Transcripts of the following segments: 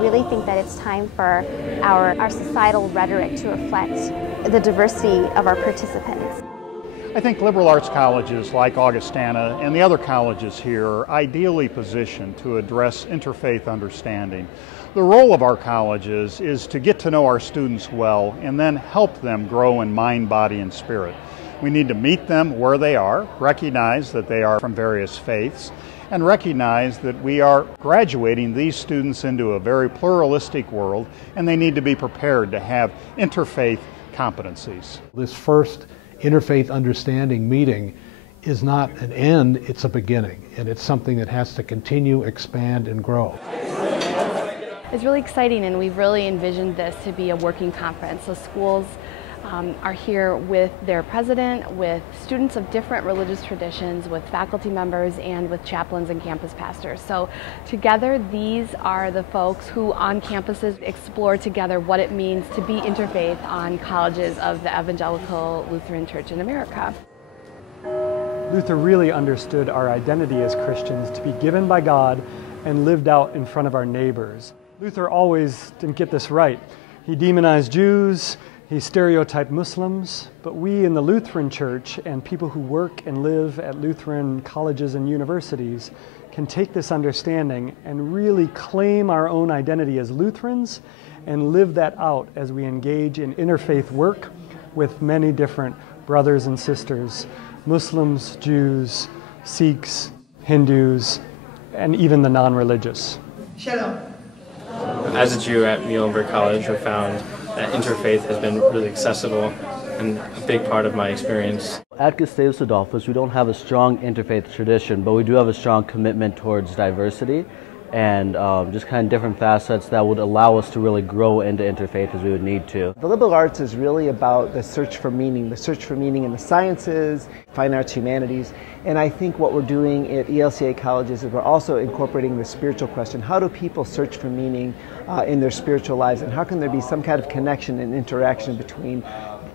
really think that it's time for our societal rhetoric to reflect the diversity of our participants. I think liberal arts colleges like Augustana and the other colleges here are ideally positioned to address interfaith understanding. The role of our colleges is to get to know our students well and then help them grow in mind, body, and spirit. We need to meet them where they are, recognize that they are from various faiths, and recognize that we are graduating these students into a very pluralistic world, and they need to be prepared to have interfaith competencies. This first interfaith understanding meeting is not an end, it's a beginning, and it's something that has to continue, expand, and grow. It's really exciting, and we've really envisioned this to be a working conference. So schools are here with their president, with students of different religious traditions, with faculty members, and with chaplains and campus pastors. So together, these are the folks who on campuses explore together what it means to be interfaith on colleges of the Evangelical Lutheran Church in America. Luther really understood our identity as Christians to be given by God and lived out in front of our neighbors. Luther always didn't get this right. He demonized Jews, he stereotyped Muslims, but we in the Lutheran Church and people who work and live at Lutheran colleges and universities can take this understanding and really claim our own identity as Lutherans and live that out as we engage in interfaith work with many different brothers and sisters, Muslims, Jews, Sikhs, Hindus, and even the non-religious. Shalom. As a Jew at Muhlenberg College, I found that interfaith has been really accessible and a big part of my experience. At Gustavus Adolphus, we don't have a strong interfaith tradition, but we do have a strong commitment towards diversity and just kind of different facets that would allow us to really grow into interfaith as we would need to. The liberal arts is really about the search for meaning in the sciences, fine arts, humanities, and I think what we're doing at ELCA colleges is we're also incorporating the spiritual question. How do people search for meaning in their spiritual lives, and how can there be some kind of connection and interaction between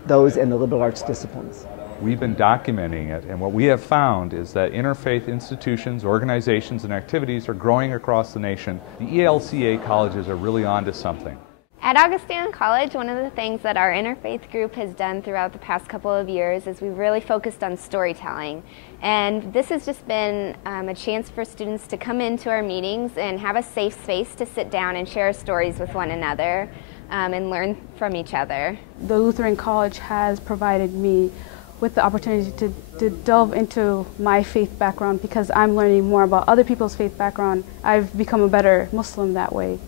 those and the liberal arts disciplines? We've been documenting it, and what we have found is that interfaith institutions, organizations, and activities are growing across the nation. The ELCA colleges are really onto something. At Augustana College, one of the things that our interfaith group has done throughout the past couple of years is we've really focused on storytelling. And this has just been a chance for students to come into our meetings and have a safe space to sit down and share stories with one another and learn from each other. The Lutheran College has provided me with the opportunity to delve into my faith background because I'm learning more about other people's faith background. I've become a better Muslim that way.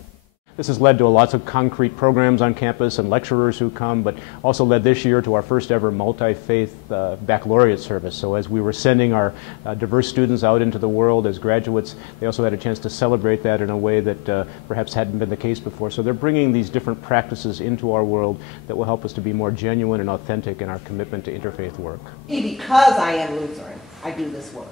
This has led to lots of concrete programs on campus and lecturers who come, but also led this year to our first ever multi-faith baccalaureate service. So as we were sending our diverse students out into the world as graduates, they also had a chance to celebrate that in a way that perhaps hadn't been the case before. So they're bringing these different practices into our world that will help us to be more genuine and authentic in our commitment to interfaith work. Because I am Lutheran, I do this work.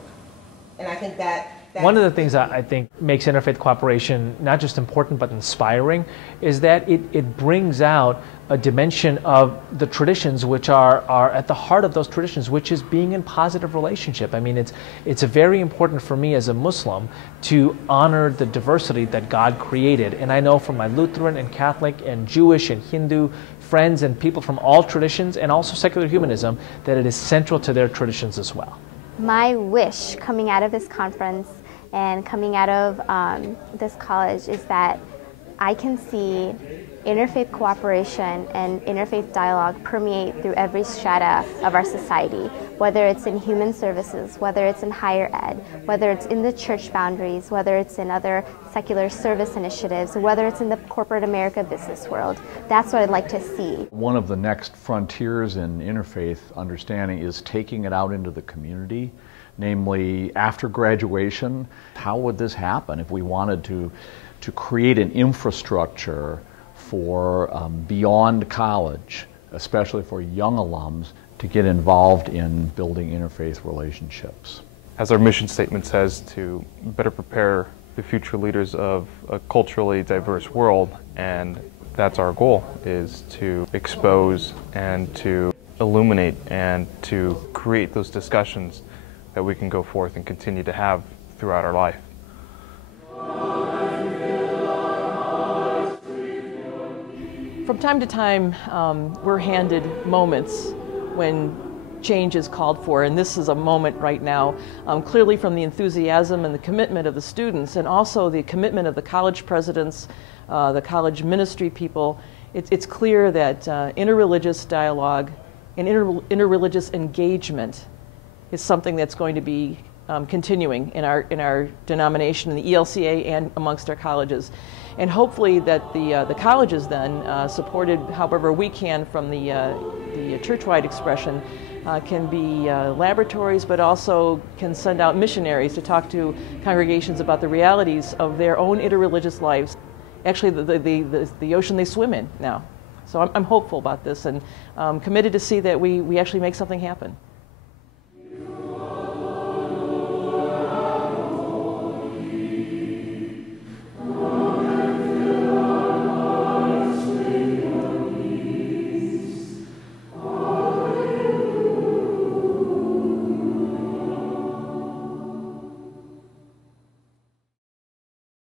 And I think that one of the things that I think makes interfaith cooperation not just important but inspiring is that it brings out a dimension of the traditions which are at the heart of those traditions, which is being in positive relationship. I mean, it's very important for me as a Muslim to honor the diversity that God created. And I know from my Lutheran and Catholic and Jewish and Hindu friends and people from all traditions and also secular humanism that it is central to their traditions as well. My wish coming out of this conference and coming out of this college is that I can see interfaith cooperation and interfaith dialogue permeate through every strata of our society, whether it's in human services, whether it's in higher ed, whether it's in the church boundaries, whether it's in other secular service initiatives, whether it's in the corporate America business world. That's what I'd like to see. One of the next frontiers in interfaith understanding is taking it out into the community, namely after graduation. How would this happen if we wanted to create an infrastructure for beyond college, especially for young alums, to get involved in building interfaith relationships? As our mission statement says, to better prepare the future leaders of a culturally diverse world, and that's our goal, is to expose and to illuminate and to create those discussions that we can go forth and continue to have throughout our life. From time to time, we're handed moments when change is called for, and this is a moment right now, clearly from the enthusiasm and the commitment of the students, and also the commitment of the college presidents, the college ministry people. It's clear that interreligious dialogue and interreligious engagement is something that's going to be continuing in our denomination, in the ELCA and amongst our colleges. And hopefully that the colleges then, supported however we can from the church-wide expression, can be laboratories, but also can send out missionaries to talk to congregations about the realities of their own interreligious lives. Actually, the ocean they swim in now. So I'm hopeful about this and committed to see that we actually make something happen.